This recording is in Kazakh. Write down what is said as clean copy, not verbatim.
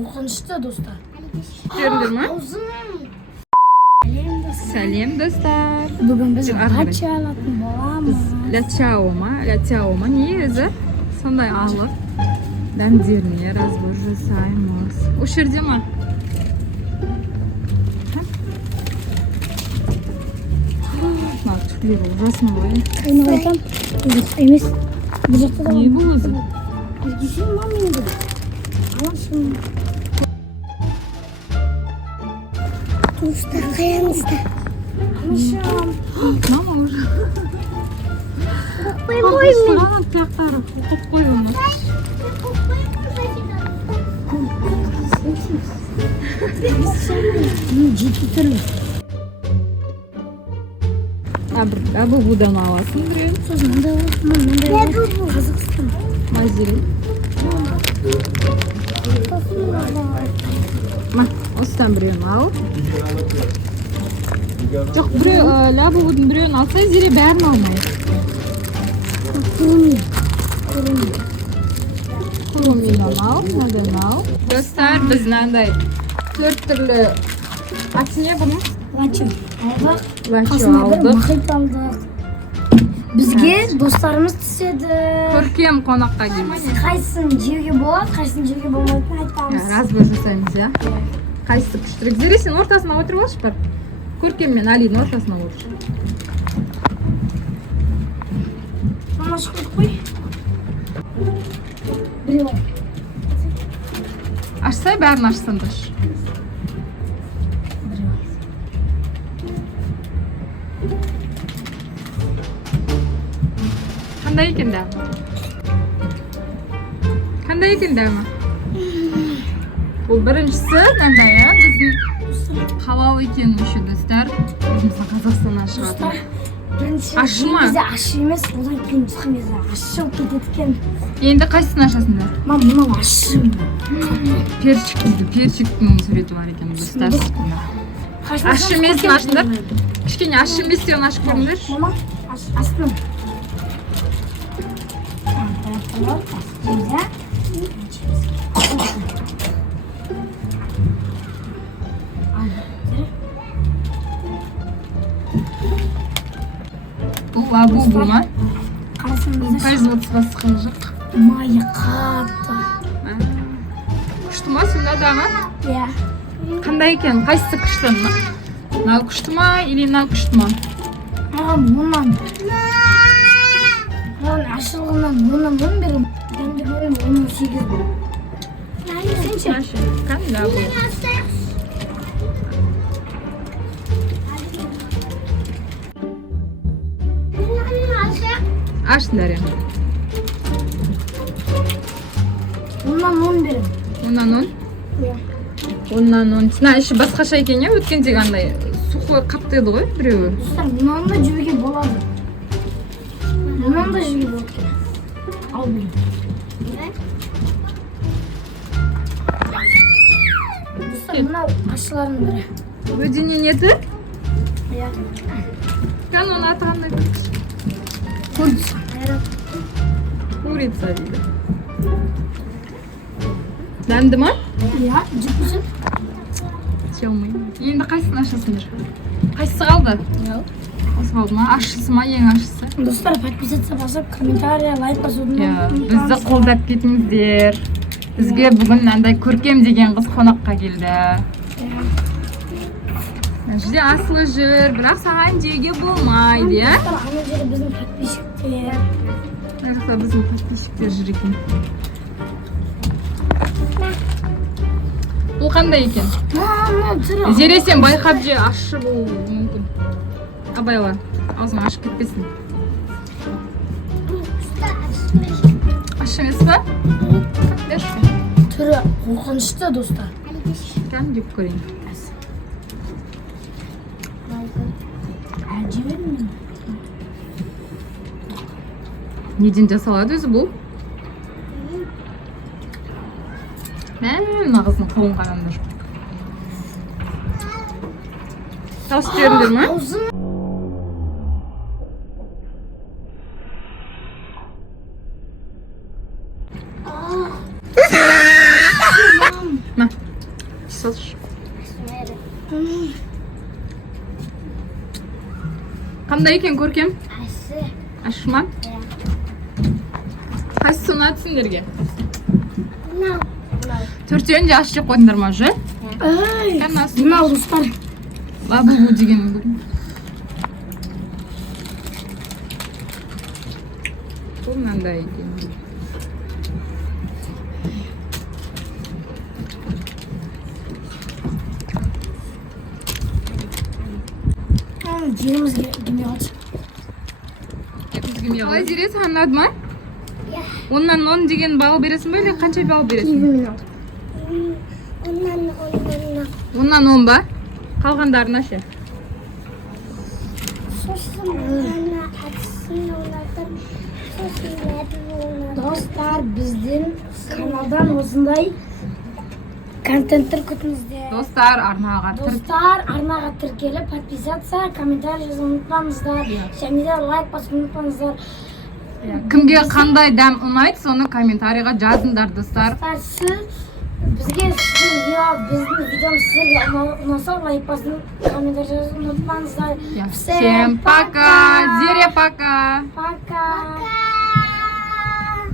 Қорқынышты достар. Görünür mü? Сәлем достар. Бүгін біз лача алатын боламыз. Лячаома не өзі? Сондай алып дәмдеріне разбор жасаймыз. Осы жерде ма? Түрлері ужасын ғой. Оны айтам. Емес. Бұл жақта да. Не бұл өзі? Ергесен мам енді. Алашым. Туыстар қаянызда. Алашым. Мама уже. Қоймаймын. Мама тияқтары қоқып қой оны. Жеті түрлі. Бұл бұдан аласың біреу. Сосын мындай болсын, мындай болсын. Қазақстан. Базилик. Осыдан біреуін ал. Жоқ, лабудың біреуін алса, зере бәрін алмай. Курумидан ал, мынадан ал. Достар, біз мынандай 4 түрлі атыне бұның? Лачо алдық. Лачо Қасына бір алдық. махит алдық. Бізге достарымыз түседі. Көркем қонаққа келмейді. Қайсысын жеуге болады, қайсысын жеуге болмайтынын айтамыз. Разбор жасаймыз, я. Қайсысы күштірек? Зере сен ортасына отырып алшы бар. Көркем мен Алидің ортасына отыр. Мама шықпай қой. Біреу ал. Ашсай, бәрін ашсын дұрыс. Қандай екен дәмі? Қандай екен дәмі? Бұл біріншісі мынандай, біздің халал екен мүше достар. Біздің Қазақстаннан шығатын. Ащы ма? Бізде ащы емес, одан кейін шыққан кезде ащы болып кетеді екен. Енді қайсысын ашасыңдар? Мам, мынау ащы. Перчик дейді, перчиктің суреті бар екен достар. Ащы емесін ашыңдар. Кішкене ащы емес оны ашып көріңдерші. Мама, астын. Бұл лабу бұл ма? Қарасаңыздар. Производствосы қылжық. Майы қатты. Күшті ма сонда дағы? Иә. Қандай екен? Қайсысы күшті? Мынау күшті ма или мынау күшті ма? Маған оннан. Маған ашылғаннан оннан 10 берем. Дәмдігінен 18 берем. Сенше? Қандай бұл? Ашыңдар енді. Оннан 10 берем. Оннан 10? Иә. Оннан 10. Сына іші басқаша екен, е? Өткенде андай сухой қатты еді ғой біреуі. Достар, мұнан да жеуге болады. Мұнан да жеуге болады екен. Ал білем. Достар, мынау ашылардың бірі. Өденен еті? Иә. Кән оны аты қандай? Курица. Курица дейді. Дәмді ма? Иә, жеп көрсем. Жей алмаймын. Енді қайсысын ашасыңдар? Қайсысы қалды? Осы қалды ма? Ашшысы ма, ең ашшысы? Достар, подписаться басып, комментария, лайк басуды Бізді қолдап кетіңіздер. Бізге бүгін андай көркем деген қыз қонаққа келді. Жүзе асылы жүр, бірақ саған жеуге болмайды, е? Достар, ана жері біздің подписчиктер. Мына жақта біздің подписчиктер жүр екен. Бұл қандай екен? Мама, түрі. Зере сен байқап же, ащы болуы мүмкін. Абайла, аузың ашып кетпесін. Ащы емес па? Берші. Түрі қорқынышты, достар. Кәм деп көрейін. Әжібермін. Неден жасалады өзі бұл? Мына қыздың қолын қараңдар. Тауысып беріңдер ма? Аузым. Ма, Қандай екен көркем? Ащы. Ащы ма? Қайсысы ұнады сендерге? Мынау. Төртеуін де ащы жеп қойдыңдар ма уже? Ай. Канасы. Мынау достар. Лабубу деген бұл. Бұл мынандай екен. Жерімізге келмей қалды. Қалай Зере, саған ұнады ма? Иә. Оннан 10 деген баға бересің бе, или қанша баға бересің? Оннан 10 ба? Қалғандарына ше? Достар, біздің каналдан осындай контенттер күтіңіздер. Достар, арнаға Достар, арнаға тіркеліп, подписаться, комментарий жазуды ұмытпаңыздар. Және де лайк басуды ұмытпаңыздар. Кімге қандай дәм ұнайды, соны комментарийға жазыңдар, достар. Достар, біздің видеомыз сіздерге ұнаса, лайк басуды, комментарий жазуды ұмытпаңыздар. Всем пока! Зере пока! Пока!